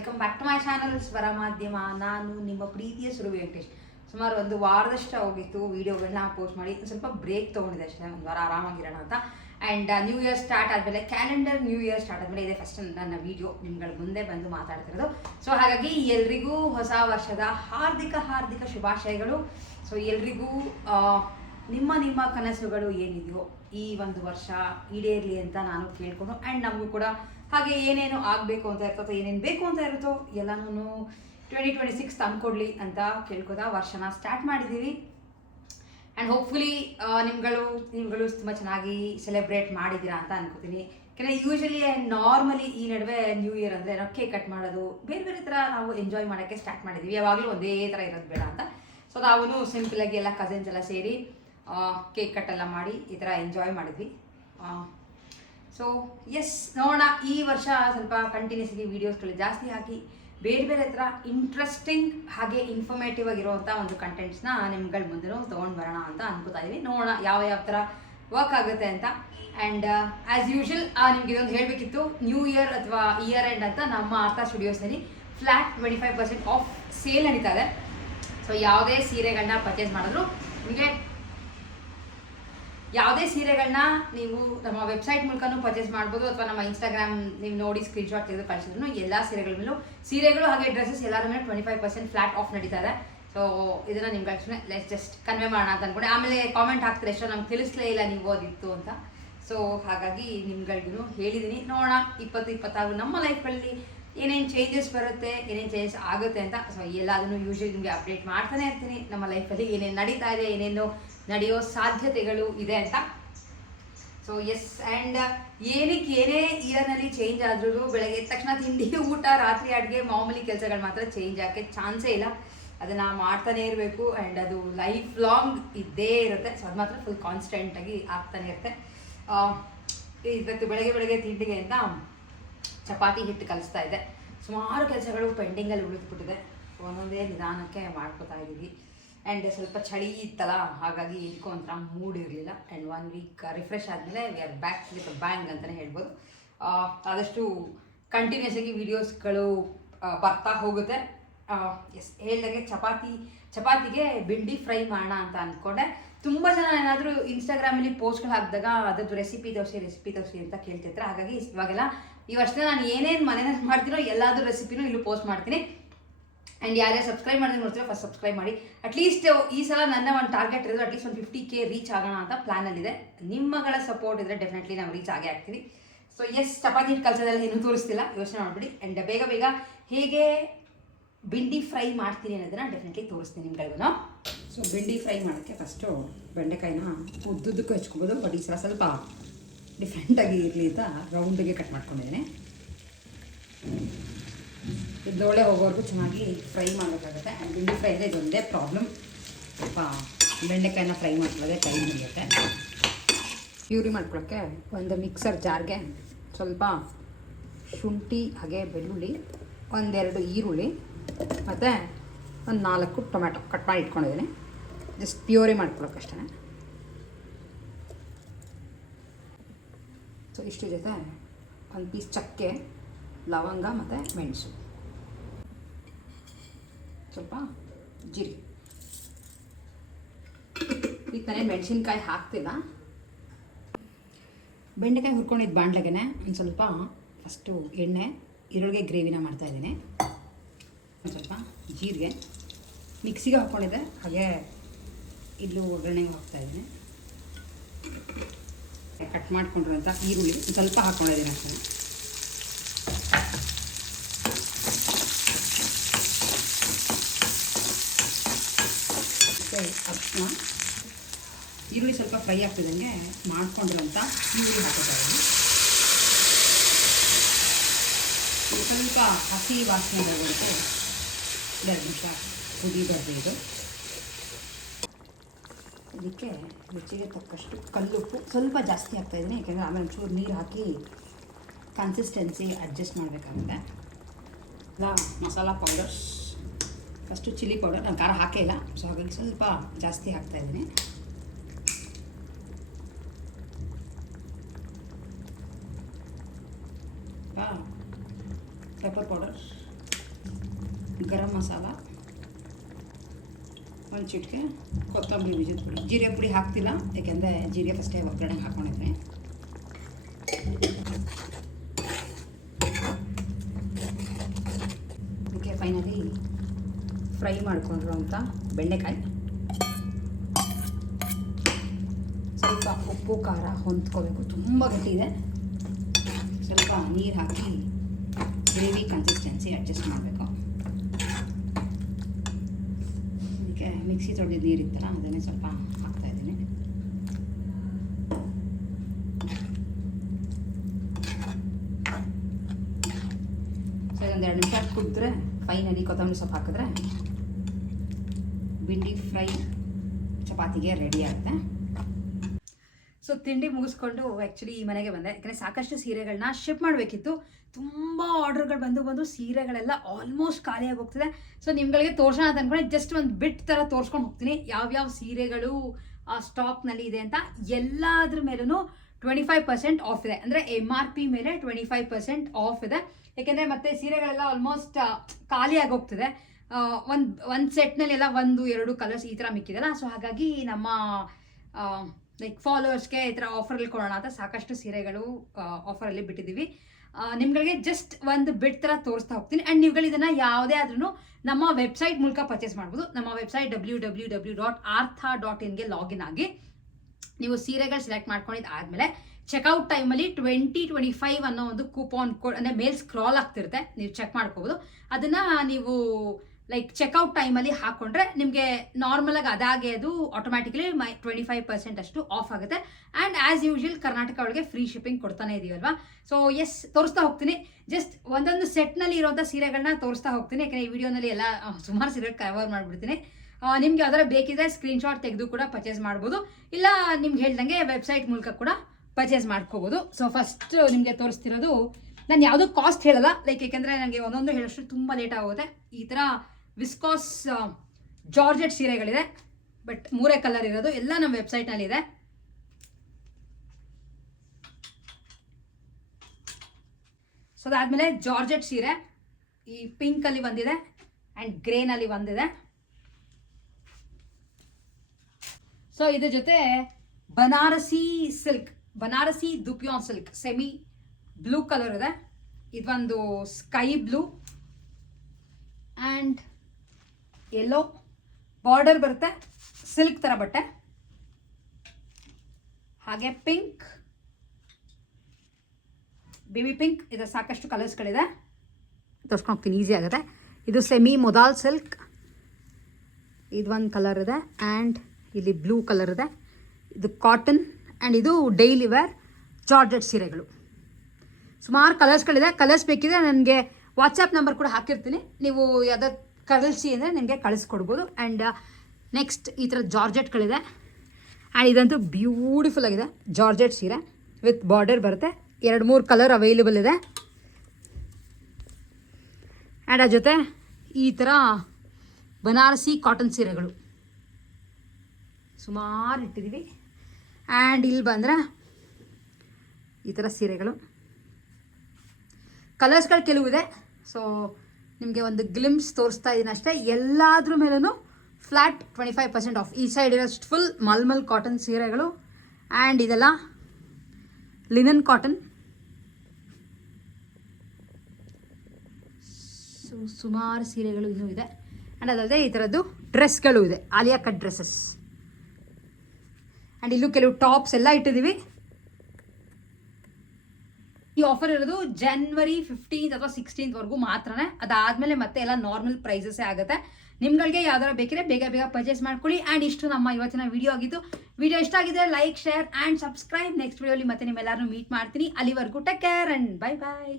Welcome back to my channel Swara Madhyama. ನಾನು ನಿಮ್ಮ ಪ್ರೀತಿಯ ಸುರು ವೆಂಕಟೇಶ್. ಸುಮಾರು ಒಂದು ವಾರದಷ್ಟು ಹೋಗಿತ್ತು ವೀಡಿಯೋಗಳನ್ನ ಪೋಸ್ಟ್ ಮಾಡಿ, ಸ್ವಲ್ಪ ಬ್ರೇಕ್ ತೊಗೊಂಡಿದ್ದೆ ಅಷ್ಟೇ, ಒಂದು ವಾರ ಆರಾಮಾಗಿರೋಣ ಅಂತ. ಆ್ಯಂಡ್ ನ್ಯೂ ಇಯರ್ ಸ್ಟಾರ್ಟ್ ಆದಮೇಲೆ, ಕ್ಯಾಲೆಂಡರ್ ನ್ಯೂ ಇಯರ್ ಸ್ಟಾರ್ಟ್ ಆದಮೇಲೆ ಇದೇ ಫಸ್ಟ್ ನನ್ನ ವೀಡಿಯೋ ನಿಮ್ಗಳ ಮುಂದೆ ಬಂದು ಮಾತಾಡ್ತಿರೋದು. ಸೊ ಹಾಗಾಗಿ ಎಲ್ರಿಗೂ ಹೊಸ ವರ್ಷದ ಹಾರ್ದಿಕ ಶುಭಾಶಯಗಳು. ಸೊ ಎಲ್ರಿಗೂ ನಿಮ್ಮ ಕನಸುಗಳು ಏನಿದೆಯೋ ಈ ಒಂದು ವರ್ಷ ಈಡೇರಲಿ ಅಂತ ನಾನು ಕೇಳ್ಕೊಂಡು, ಆ್ಯಂಡ್ ನಮಗೂ ಕೂಡ ಹಾಗೆ ಏನೇನು ಆಗಬೇಕು ಅಂತ ಇರ್ತೋ, ಏನೇನು ಬೇಕು ಅಂತ ಇರುತ್ತೋ ಎಲ್ಲನೂ 2026 ತಂದ್ಕೊಡ್ಲಿ ಅಂತ ಕೇಳ್ಕೊತಾ ವರ್ಷನ ಸ್ಟಾರ್ಟ್ ಮಾಡಿದ್ದೀವಿ. ಆ್ಯಂಡ್ ಹೋಪ್ಫುಲಿ ನಿಮ್ಗಳು ತುಂಬ ಚೆನ್ನಾಗಿ ಸೆಲೆಬ್ರೇಟ್ ಮಾಡಿದ್ದೀರಾ ಅಂತ ಅನ್ಕೋತೀನಿ. ಯಾಕೆಂದರೆ ಯೂಶಲಿ ನಾರ್ಮಲಿ ಈ ನಡುವೆ ನ್ಯೂ ಇಯರ್ ಅಂದರೆ ನಾವು ಕೇಕ್ ಕಟ್ ಮಾಡೋದು, ಬೇರೆ ಬೇರೆ ಥರ ನಾವು ಎಂಜಾಯ್ ಮಾಡೋಕ್ಕೆ ಸ್ಟಾರ್ಟ್ ಮಾಡಿದ್ದೀವಿ. ಯಾವಾಗಲೂ ಒಂದೇ ಥರ ಇರೋದು ಬೇಡ ಅಂತ. ಸೊ ನಾವು ಸಿಂಪಲಾಗಿ ಎಲ್ಲ ಕಸಿನ್ಸ್ ಎಲ್ಲ ಸೇರಿ ಕೇಕ್ ಕಟ್ ಎಲ್ಲ ಮಾಡಿ ಈ ಥರ ಎಂಜಾಯ್ ಮಾಡಿದ್ವಿ. ಸೊ ಎಸ್, ನೋಡೋಣ ಈ ವರ್ಷ ಸ್ವಲ್ಪ ಕಂಟಿನ್ಯೂಸ್ಲಿ ವೀಡಿಯೋಸ್ಗಳು ಜಾಸ್ತಿ ಹಾಕಿ ಬೇರೆ ಬೇರೆ ಥರ ಇಂಟ್ರೆಸ್ಟಿಂಗ್ ಹಾಗೆ ಇನ್ಫಾರ್ಮೇಟಿವ್ ಆಗಿರುವಂಥ ಒಂದು ಕಂಟೆಂಟ್ಸ್ನ ನಿಮ್ಗಳ ಮುಂದೆ ತೊಗೊಂಡು ಬರೋಣ ಅಂತ ಅನ್ಕೋತಾ ಇದ್ದೀವಿ. ನೋಡೋಣ ಯಾವ ಥರ ವರ್ಕ್ ಆಗುತ್ತೆ ಅಂತ. ಆ್ಯಂಡ್ ಆ್ಯಸ್ ಯೂಶುವಲ್ ನಿಮ್ಗೆ ಇದೊಂದು ಹೇಳಬೇಕಿತ್ತು, ನ್ಯೂ ಇಯರ್ ಅಥವಾ ಇಯರ್ ಎಂಡ್ ಅಂತ ನಮ್ಮ ಆರ್ತಾ ಸ್ಟುಡಿಯೋಸ್ನಲ್ಲಿ ಫ್ಲ್ಯಾಟ್ 25% ಆಫ್ ಸೇಲ್ ನಡೀತಾ ಇದೆ. ಸೊ ಯಾವುದೇ ಸೀರೆಗಳನ್ನ ಪರ್ಚೇಸ್ ಮಾಡಿದ್ರು ನಿಮಗೆ, ಯಾವುದೇ ಸೀರೆಗಳನ್ನ ನೀವು ನಮ್ಮ ವೆಬ್ಸೈಟ್ ಮೂಲಕನೂ ಪರ್ಚೇಸ್ ಮಾಡ್ಬೋದು, ಅಥವಾ ನಮ್ಮ ಇನ್ಸ್ಟಾಗ್ರಾಮ್ ನೀವು ನೋಡಿ ಸ್ಕ್ರೀನ್ಶಾಟ್ ತೆಗೆದು ಕಳಿಸಿದ್ರು ಎಲ್ಲ ಸೀರೆಗಳ ಮೇಲೂ, ಸೀರೆಗಳು ಹಾಗೆ ಡ್ರೆಸ್ಸಸ್ ಎಲ್ಲರ ಮೇಲೆ 25% ಫ್ಲ್ಯಾಟ್ ಆಫ್ ನಡೀತಾ ಇದೆ. ಸೊ ಇದನ್ನು ನಿಮ್ಗೆ ಲೆಟ್ಸ್ ಜಸ್ಟ್ ಕನ್ವೆ ಮಾಡೋಣ ಅಂತ ಅಂದ್ಕೊಂಡೆ. ಆಮೇಲೆ ಕಾಮೆಂಟ್ ಹಾಕ್ತಾರೆ ಎಷ್ಟೋ ನಮ್ಗೆ ತಿಳಿಸ್ಲೇ ಇಲ್ಲ ನೀವು ಓದಿತ್ತು ಅಂತ. ಸೊ ಹಾಗಾಗಿ ನಿಮ್ಗಳಿಗೂ ಹೇಳಿದ್ದೀನಿ. ನೋಡೋಣ 2026 ನಮ್ಮ ಲೈಫಲ್ಲಿ ಏನೇನು ಚೇಂಜಸ್ ಬರುತ್ತೆ, ಏನೇನು ಚೇಂಜಸ್ ಆಗುತ್ತೆ ಅಂತ. ಸೊ ಎಲ್ಲದನ್ನು ಯೂಶಲಿ ನಿಮಗೆ ಅಪ್ಡೇಟ್ ಮಾಡ್ತಾನೆ ಇರ್ತೀನಿ. ನಮ್ಮ ಲೈಫಲ್ಲಿ ಏನೇನು ನಡೀತಾ ಇದೆ, ಏನೇನು ನಡೆಯೋ ಸಾಧ್ಯತೆಗಳು ಇದೆ ಅಂತ. ಸೊ ಎಸ್, ಆ್ಯಂಡ್ ಏನಕ್ಕೆ ಏನೇ ಇಯರ್ನಲ್ಲಿ ಚೇಂಜ್ ಆದ್ರೂ ಬೆಳಗ್ಗೆ ಎದ್ದ ತಕ್ಷಣ ತಿಂಡಿ, ಊಟ, ರಾತ್ರಿ ಅಡುಗೆ, ಮಾಮೂಲಿ ಕೆಲಸಗಳು ಮಾತ್ರ ಚೇಂಜ್ ಆಗೋಕ್ಕೆ ಚಾನ್ಸೇ ಇಲ್ಲ. ಅದನ್ನು ಮಾಡ್ತಾನೆ ಇರಬೇಕು. ಆ್ಯಂಡ್ ಅದು ಲೈಫ್ ಲಾಂಗ್ ಇದ್ದೇ ಇರುತ್ತೆ. ಸೊ ಅದು ಮಾತ್ರ ಫುಲ್ ಕಾನ್ಸ್ಟೆಂಟಾಗಿ ಆಗ್ತಾನೆ ಇರುತ್ತೆ. ಇವತ್ತು ಬೆಳಗ್ಗೆ ತಿಂಡಿಗೆ ಅಂತ ಚಪಾತಿ ಹಿಟ್ಟು ಕಲಿಸ್ತಾ ಇದ್ದೆ. ಸುಮಾರು ಕೆಲಸಗಳು ಪೆಂಡಿಂಗಲ್ಲಿ ಉಳಿದ್ಬಿಟ್ಟಿದೆ. ಒಂದೊಂದೇ ನಿಧಾನಕ್ಕೆ ಮಾಡ್ಕೋತಾ ಇದ್ದೀವಿ. ಆ್ಯಂಡ್ ಸ್ವಲ್ಪ ಚಳಿ ಇತ್ತಲ್ಲ, ಹಾಗಾಗಿ ಇದಕ್ಕೂ ಒಂಥರ ಮೂಡ್ ಇರಲಿಲ್ಲ. ಆ್ಯಂಡ್ 1 ವೀಕ್ ರಿಫ್ರೆಶ್ ಆದಮೇಲೆ we are back with bang ಅಂತಲೇ ಹೇಳ್ಬೋದು. ಆದಷ್ಟು ಕಂಟಿನ್ಯೂಸ್ ಆಗಿ ವೀಡಿಯೋಸ್ಗಳು ಬರ್ತಾ ಹೋಗುತ್ತೆ. ಎಸ್, ಹೇಳ್ದಾಗೆ ಚಪಾತಿಗೆ ಬಿಂಡಿ ಫ್ರೈ ಮಾಡೋಣ ಅಂತ ಅಂದ್ಕೊಂಡೆ. ತುಂಬ ಜನ ಏನಾದರೂ ಇನ್ಸ್ಟಾಗ್ರಾಮಲ್ಲಿ ಪೋಸ್ಟ್ಗಳು ಹಾಕಿದಾಗ ಅದರದ್ದು ರೆಸಿಪಿ ತೋರಿಸಿ ಅಂತ ಕೇಳ್ತಿರ್ತಾರೆ. ಹಾಗಾಗಿ ಇವಾಗೆಲ್ಲ ಈ ವರ್ಷದಲ್ಲಿ ನಾನು ಏನೇನು ಮನೆಯಲ್ಲಿ ಮಾಡ್ತೀನೋ ಎಲ್ಲಾದರೂ ರೆಸಿಪಿನೂ ಇಲ್ಲೂ ಪೋಸ್ಟ್ ಮಾಡ್ತೀನಿ. ಆ್ಯಂಡ್ ಯಾರ್ಯಾರು ಸಬ್ಸ್ಕ್ರೈಬ್ ಮಾಡಿದ್ರೆ ನೋಡ್ತೀರೋ ಫಸ್ಟ್ ಸಬ್ಸ್ಕ್ರೈಬ್ ಮಾಡಿ. ಅಟ್ಲೀಸ್ಟ್ ಈ ಸಲ ನನ್ನ ಒಂದು ಟಾರ್ಗೆಟ್ ಇರೋದು ಅಟ್ಲೀಸ್ಟ್ ಒಂದು 50K ರೀಚ್ ಆಗೋಣ ಅಂತ ಪ್ಲ್ಯಾನಲ್ಲಿದೆ. ನಿಮ್ಮಗಳ ಸಪೋರ್ಟ್ ಇದ್ದರೆ ಡೆಫಿನೆಟ್ಲಿ ನಾವು ರೀಚ್ ಆಗೇ ಆಗ್ತೀವಿ. ಸೊ ಎಸ್, ಚಪಾತಿ ಹಿಟ್ಟು ಕಲ್ಸೋದೆಲ್ಲ ಏನೂ ತೋರಿಸ್ತಿಲ್ಲ, ಯೋಚನೆ ಮಾಡಿಬಿಡಿ. ಆ್ಯಂಡ್ ಬೇಗ ಹೇಗೆ ಬಿಂಡಿ ಫ್ರೈ ಮಾಡ್ತೀನಿ ಅನ್ನೋದನ್ನು ಡೆಫಿನೆಟ್ಲಿ ತೋರಿಸ್ತೀನಿ ನಿಮ್ಗಳಿಗೂ. ಸೊ ಬಿಂಡಿ ಫ್ರೈ ಮಾಡೋಕ್ಕೆ ಫಸ್ಟು ಬೆಂಡೆಕಾಯಿನ ಉದ್ದುದ್ದಕ್ಕೂ ಹೆಚ್ಕೊಬೋದು. ಬಟ್ ಈ ಸಲ ಸ್ವಲ್ಪ ಡಿಫ್ರೆಂಟಾಗಿ ಇರಲಿ ಅಂತ ರೌಂಡಿಗೆ ಕಟ್ ಮಾಡ್ಕೊಂಡಿದ್ದೀನಿ. ಇದೊಳ್ಳೆ ಹೋಗೋವರೆಗೂ ಚೆನ್ನಾಗಿ ಫ್ರೈ ಮಾಡಬೇಕಾಗುತ್ತೆ. ಆ್ಯಂಡ್ ಬಿಂಡಿ ಫ್ರೈ ಅಂದರೆ ಇದೊಂದೇ ಪ್ರಾಬ್ಲಮ್, ಸ್ವಲ್ಪ ಬೆಂಡೆಕಾಯಿನ ಫ್ರೈ ಮಾಡ್ಕೊಳ್ಳೋದೇ ಟೈಮ್ ಹಿಡಿಯುತ್ತೆ. ಪ್ಯೂರಿ ಮಾಡ್ಕೊಳ್ಳೋಕ್ಕೆ ಒಂದು ಮಿಕ್ಸರ್ ಜಾರ್ಗೆ ಸ್ವಲ್ಪ ಶುಂಠಿ ಹಾಗೆ ಬೆಳ್ಳುಳ್ಳಿ, 1-2 ಈರುಳ್ಳಿ ಮತ್ತು ಒಂದು 4 ಟೊಮ್ಯಾಟೊ ಕಟ್ ಮಾಡಿ ಇಟ್ಕೊಂಡಿದ್ದೀನಿ. Just puree ಮಾಡ್ಕೊಳ್ಳೋಕ್ಕಷ್ಟೇ. ಸೊ ಇಷ್ಟು ಜೊತೆ 1 ಪೀಸ್ ಚಕ್ಕೆ, ಲವಂಗ ಮತ್ತು ಮೆಣಸು, ಸ್ವಲ್ಪ ಜೀರಿಗೆ. ಈಗ ನಾನೇನು ಮೆಣಸಿನ್ಕಾಯಿ ಹಾಕ್ತಿಲ್ಲ. ಬೆಂಡೆಕಾಯಿ ಹುರ್ಕೊಂಡಿದ್ದು ಬಾಣಲೆಗೆ ಒಂದು ಸ್ವಲ್ಪ ಫಸ್ಟು ಎಣ್ಣೆ, ಈರುಳ್ಳಿಗೆ ಗ್ರೇವಿನ ಮಾಡ್ತಾಯಿದ್ದೀನಿ. ಒಂದು ಸ್ವಲ್ಪ ಜೀರಿಗೆ ಮಿಕ್ಸಿಗೆ ಹಾಕ್ಕೊಂಡಿದ್ದೆ, ಹಾಗೆ ಇಲ್ಲೂ ಒಗ್ಗರಣೆಗೆ ಹಾಕ್ತಾಯಿದ್ದೀನಿ. ಕಟ್ ಮಾಡ್ಕೊಂಡಿರೋಂಥ ಈರುಳ್ಳಿ ಒಂದು ಸ್ವಲ್ಪ ಹಾಕ್ಕೊಂಡಿದ್ದೀನಿ ಅಷ್ಟೇ. ಅರ್ಶಿನ, ಈರುಳ್ಳಿ ಸ್ವಲ್ಪ ಫ್ರೈ ಆಗ್ತಿದ್ದಂಗೆ ಮಾಡ್ಕೊಂಡಿರೋಂಥ ಈರುಳ್ಳಿ ಹಾಕೋತಾ ಇದ್ದೀನಿ. ಸ್ವಲ್ಪ ಹಸಿ ವಾಸನೆ ಬರೋದಕ್ಕೆ 2 ನಿಮಿಷ ಕುದಿ ಬರಬೇಕು. ಇದಕ್ಕೆ ರುಚಿಗೆ ತಕ್ಕಷ್ಟು ಕಲ್ಲುಪ್ಪು ಸ್ವಲ್ಪ ಜಾಸ್ತಿ ಹಾಕ್ತಾಯಿದ್ದೀನಿ, ಯಾಕೆಂದರೆ ಆಮೇಲೆ ಒಂಚೂರು ನೀರು ಹಾಕಿ ಕನ್ಸಿಸ್ಟೆನ್ಸಿ ಅಡ್ಜಸ್ಟ್ ಮಾಡಬೇಕಾಗುತ್ತೆ. ಇಲ್ಲ masala powders, first chilli powder, ನಾನು ಖಾರ ಹಾಕೇ ಇಲ್ಲ, ಸೊ ಹಾಗಾಗಿ ಸ್ವಲ್ಪ ಜಾಸ್ತಿ ಹಾಕ್ತಾಯಿದ್ದೀನಿ. ಪೆಪ್ಪರ್ ಪೌಡರ್, ಗರಂ ಮಸಾಲ, ಒಂದು ಚಿಟಿಕೆ ಕೊತ್ತಂಬರಿ ಬೀಜದ ಪುಡಿ. ಜೀರಿಗೆ ಪುಡಿ ಹಾಕ್ತಿಲ್ಲ, ಯಾಕೆಂದರೆ ಜೀರಿಗೆ ಫಸ್ಟೇ ಒಗ್ಗರಣೆಗೆ ಹಾಕ್ಕೊಂಡಿದ್ರೆ. ಅದಕ್ಕೆ ಫೈನಲಿ ಫ್ರೈ ಮಾಡ್ಕೊಂಡಿರುವಂಥ ಬೆಂಡೆಕಾಯಿ, ಸ್ವಲ್ಪ ಉಪ್ಪು ಖಾರ ಹೊಂದ್ಕೋಬೇಕು. ತುಂಬ ಗಟ್ಟಿದೆ, ಸ್ವಲ್ಪ ನೀರು ಹಾಕಿ ಗ್ರೇವಿ ಕನ್ಸಿಸ್ಟೆನ್ಸಿ ಅಡ್ಜಸ್ಟ್ ಮಾಡಬೇಕು. ಅದಕ್ಕೆ ಮಿಕ್ಸಿ ತೊಳೆದಿದ್ದು ನೀರು ಇತ್ತಲ್ಲ ಅದನ್ನೇ ಸ್ವಲ್ಪ ಹಾಕ್ತಾಯಿದ್ದೀನಿ. ಸೊ ಇದೊಂದು 2 ನಿಮಿಷ ಕುದಿದ್ರೆ ಫೈನಲಿ ಕೊತ್ತಂಬರಿ ಸೊಪ್ಪು ಹಾಕಿದ್ರೆ ಭಿಂಡಿ ಫ್ರೈ ಚಪಾತಿಗೆ ರೆಡಿ ಆಗುತ್ತೆ. ಸೊ ತಿಂಡಿ ಮುಗಿಸ್ಕೊಂಡು ಆ್ಯಕ್ಚುಲಿ ಈ ಮನೆಗೆ ಬಂದೆ, ಯಾಕಂದರೆ ಸಾಕಷ್ಟು ಸೀರೆಗಳನ್ನ ಶಿಪ್ ಮಾಡಬೇಕಿತ್ತು. ತುಂಬ ಆರ್ಡರ್ಗಳು ಬಂದು ಸೀರೆಗಳೆಲ್ಲ ಆಲ್ಮೋಸ್ಟ್ ಖಾಲಿಯಾಗಿ ಹೋಗ್ತಿದೆ. ಸೊ ನಿಮ್ಗಳಿಗೆ ತೋರ್ಸೋಣ ಅಂತ ಅಂದ್ಕೊಂಡೆ ಜಸ್ಟ್ ಒಂದು ಬಿಟ್ ಥರ ತೋರಿಸ್ಕೊಂಡು ಹೋಗ್ತೀನಿ ಯಾವ್ಯಾವ ಸೀರೆಗಳು ಆ ಸ್ಟಾಕ್ನಲ್ಲಿ ಇದೆ ಅಂತ. ಎಲ್ಲದ್ರ ಮೇಲೂ 25% ಆಫ್ ಇದೆ, ಅಂದರೆ MRP ಮೇಲೆ 25% ಆಫ್ ಇದೆ. ಯಾಕೆಂದರೆ ಮತ್ತೆ ಸೀರೆಗಳೆಲ್ಲ ಆಲ್ಮೋಸ್ಟ್ ಖಾಲಿ ಆಗೋಗ್ತಿದೆ. ಒಂದು ಸೆಟ್ನಲ್ಲಿ ಎಲ್ಲ 1-2 ಕಲರ್ಸ್ ಈ ಥರ ಮಿಕ್ಕಿದೆಲ್ಲ. ಸೊ ಹಾಗಾಗಿ ನಮ್ಮ ಲೈಕ್ ಫಾಲೋವರ್ಸ್ಗೆ ಈ ಥರ ಆಫರಲ್ಲಿ ಕೊಡೋಣ ಅಂತ ಸಾಕಷ್ಟು ಸೀರೆಗಳು ಆಫರಲ್ಲಿ ಬಿಟ್ಟಿದ್ದೀವಿ. ನಿಮ್ಗಳಿಗೆ ಜಸ್ಟ್ ಒಂದು ಬಿಟ್ ಥರ ತೋರಿಸ್ತಾ ಹೋಗ್ತೀನಿ. ಆ್ಯಂಡ್ ನೀವುಗಳು ಇದನ್ನು ಯಾವುದೇ ಆದ್ರೂ ನಮ್ಮ ವೆಬ್ಸೈಟ್ ಮೂಲಕ ಪರ್ಚೇಸ್ ಮಾಡ್ಬೋದು. ನಮ್ಮ ವೆಬ್ಸೈಟ್ www.artha.in ಲಾಗಿನ್ ಆಗಿ ನೀವು ಸೀರೆಗಳು ಸೆಲೆಕ್ಟ್ ಮಾಡ್ಕೊಂಡಿದ್ದು ಆದಮೇಲೆ ಚೆಕ್ಔಟ್ ಟೈಮಲ್ಲಿ 2025 ಅನ್ನೋ ಒಂದು ಕೂಪಾನ್ ಕೋಡ್, ಅಂದರೆ ಮೇಲ್ ಸ್ಕ್ರಾಲ್ ಆಗ್ತಿರುತ್ತೆ, ನೀವು ಚೆಕ್ ಮಾಡ್ಕೋಬೋದು. ಅದನ್ನು ನೀವು ಲೈಕ್ ಚೆಕ್ಔಟ್ ಟೈಮಲ್ಲಿ ಹಾಕ್ಕೊಂಡ್ರೆ ನಿಮಗೆ ನಾರ್ಮಲಾಗಿ ಅದಾಗೆ ಅದು ಆಟೋಮ್ಯಾಟಿಕಲಿ 25% ಅಷ್ಟು ಆಫ್ ಆಗುತ್ತೆ. ಆ್ಯಂಡ್ ಆ್ಯಸ್ ಯೂಶುವಲ್ ಕರ್ನಾಟಕ ಒಳಗೆ ಫ್ರೀ ಶಿಪ್ಪಿಂಗ್ ಕೊಡ್ತಾನೆ ಇದೀವಲ್ವಾ. ಸೊ ಎಸ್, ತೋರಿಸ್ತಾ ಹೋಗ್ತೀನಿ. ಜಸ್ಟ್ ಒಂದೊಂದು ಸೆಟ್ನಲ್ಲಿ ಇರೋಂಥ ಸೀರೆಗಳನ್ನ ತೋರಿಸ್ತಾ ಹೋಗ್ತೀನಿ, ಯಾಕಂದರೆ ಈ ವಿಡಿಯೋನಲ್ಲಿ ಎಲ್ಲ ಸುಮಾರು ಸೀರೆಗಳು ಕವರ್ ಮಾಡಿಬಿಡ್ತೀನಿ. ನಿಮ್ಗೆ ಯಾವ್ದಾರ ಬೇಕಿದ್ರೆ ಸ್ಕ್ರೀನ್ಶಾಟ್ ತೆಗೆದು ಕೂಡ ಪರ್ಚೇಸ್ ಮಾಡ್ಬೋದು, ಇಲ್ಲ ನಿಮ್ಗೆ ಹೇಳ್ದಂಗೆ ವೆಬ್ಸೈಟ್ ಮೂಲಕ ಕೂಡ ಪರ್ಚೇಸ್ ಮಾಡ್ಕೋಬೋದು. ಸೊ ಫಸ್ಟ್ ನಿಮಗೆ ತೋರಿಸ್ತಿರೋದು, ನಾನು ಯಾವುದೂ ಕಾಸ್ಟ್ ಹೇಳಲ್ಲ, ಲೈಕ್ ಯಾಕೆಂದರೆ ನನಗೆ ಒಂದೊಂದು ಹೇಳೋಷ್ಟು ತುಂಬ ಲೇಟ್ ಆಗುತ್ತೆ. ಈ ಥರ ವಿಸ್ಕಾಸ್ ಜಾರ್ಜೆಟ್ ಸೀರೆಗಳಿದೆ, ಬಟ್ 3 ಕಲರ್ ಇರೋದು, ಎಲ್ಲ ನಮ್ಮ ವೆಬ್ಸೈಟ್ನಲ್ಲಿ ಇದೆ. ಸೊ ಅದಾದಮೇಲೆ ಜಾರ್ಜೆಟ್ ಸೀರೆ ಈ ಪಿಂಕಲ್ಲಿ ಒಂದಿದೆ ಆ್ಯಂಡ್ ಗ್ರೇನಲ್ಲಿ ಒಂದಿದೆ. ಸೊ ಇದ್ರ ಜೊತೆ Banarasi silk, Banarasi dupion silk semi blue colour ಇದೆ. ಇದೊಂದು sky blue and yellow border ಬರುತ್ತೆ, ಸಿಲ್ಕ್ ಥರ ಬಟ್ಟೆ. ಹಾಗೆ ಪಿಂಕ್, ಬೇಬಿ ಪಿಂಕ್, ಇದರ ಸಾಕಷ್ಟು ಕಲರ್ಸ್ಗಳಿದೆ, ತೋರಿಸ್ಕೊಂಡು ಹೋಗ್ತೀನಿ, ಈಸಿ ಆಗುತ್ತೆ. ಇದು ಸೆಮಿ ಮೊದಾಲ್ ಸಿಲ್ಕ್, ಇದೊಂದು ಕಲರ್ ಇದೆ ಆ್ಯಂಡ್ ಇಲ್ಲಿ ಬ್ಲೂ ಕಲರ್ ಇದೆ. ಇದು ಕಾಟನ್ ಆ್ಯಂಡ್ ಇದು ಡೈಲಿ ವೇರ್ ಜಾರ್ಜೆಟ್ ಸೀರೆಗಳು. ಸುಮಾರು ಕಲರ್ಸ್ಗಳಿದೆ. ಕಲರ್ಸ್ ಬೇಕಿದ್ರೆ ನನಗೆ ವಾಟ್ಸಪ್ ನಂಬರ್ ಕೂಡ ಹಾಕಿರ್ತೀನಿ, ನೀವು ಯಾವ್ದಾದ್ರು ಕಳಿಸಿ ಅಂದರೆ ನನಗೆ ಕಳಿಸ್ಕೊಡ್ಬೋದು. ಆ್ಯಂಡ್ ನೆಕ್ಸ್ಟ್ ಈ ಥರ ಜಾರ್ಜೆಟ್ಗಳಿದೆ ಆ್ಯಂಡ್ ಇದಂತೂ ಬ್ಯೂಟಿಫುಲ್ ಆಗಿದೆ. ಜಾರ್ಜೆಟ್ ಸೀರೆ ವಿತ್ ಬಾರ್ಡರ್ ಬರುತ್ತೆ, 2-3 ಕಲರ್ ಅವೈಲೇಬಲ್ ಇದೆ. ಆ್ಯಂಡ್ ಅದ್ರ ಜೊತೆ ಈ ಥರ ಬನಾರಸಿ ಕಾಟನ್ ಸೀರೆಗಳು ಸುಮಾರು ಇಟ್ಟಿದ್ದೀವಿ. ಆ್ಯಂಡ್ ಇಲ್ಲಿ ಬಂದರೆ ಈ ಥರ ಸೀರೆಗಳು, ಕಲರ್ಸ್ಗಳು ಕೆಲವು ಇದೆ. ಸೊ ನಿಮಗೆ ಒಂದು ಗ್ಲಿಮ್ಸ್ ತೋರಿಸ್ತಾ ಇದ್ದೀನಿ ಅಷ್ಟೇ. ಎಲ್ಲಾದ್ರ ಮೇಲೂ ಫ್ಲ್ಯಾಟ್ 25% ಆಫ್. ಈ ಸೈಡ್ ಇರೋಷ್ಟು ಫುಲ್ ಮಲ್ಮಲ್ ಕಾಟನ್ ಸೀರೆಗಳು ಆ್ಯಂಡ್ ಇದೆಲ್ಲ ಲಿನನ್ ಕಾಟನ್. ಸೊ ಸುಮಾರು ಸೀರೆಗಳು ಇನ್ನೂ ಇದೆ. ಆ್ಯಂಡ್ ಅದಲ್ಲದೆ ಈ ಥರದ್ದು ಡ್ರೆಸ್ಗಳು ಇದೆ, ಆಲಿಯಾ ಕಟ್ ಡ್ರೆಸ್ಸಸ್. ಆ್ಯಂಡ್ ಇಲ್ಲೂ ಕೆಲವು ಟಾಪ್ಸ್ ಎಲ್ಲ ಇಟ್ಟಿದ್ದೀವಿ. ಈ ಆಫರ್ ಇರೋದು January 15th ಅಥವಾ 16th ಮಾತ್ರನೇ. ಅದಾದಮೇಲೆ ಮತ್ತೆ ಎಲ್ಲ ನಾರ್ಮಲ್ ಪ್ರೈಸಸ್ಸೇ ಆಗುತ್ತೆ. ನಿಮ್ಗಳಿಗೆ ಯಾವ್ದಾರು ಬೇಕಿದ್ರೆ ಬೇಗ ಬೇಗ ಪರ್ಚೇಸ್ ಮಾಡ್ಕೊಳ್ಳಿ. ಆ್ಯಂಡ್ ಇಷ್ಟು ನಮ್ಮ ಇವತ್ತಿನ ವಿಡಿಯೋ ಆಗಿತ್ತು. ವಿಡಿಯೋ ಇಷ್ಟ ಆಗಿದ್ರೆ like, share and subscribe. Next ವಿಡಿಯೋಲಿ ಮತ್ತೆ ನಿಮ್ಮೆಲ್ಲರೂ ಮೀಟ್ ಮಾಡ್ತೀನಿ. ಅಲ್ಲಿವರೆಗೂ take care and bye bye.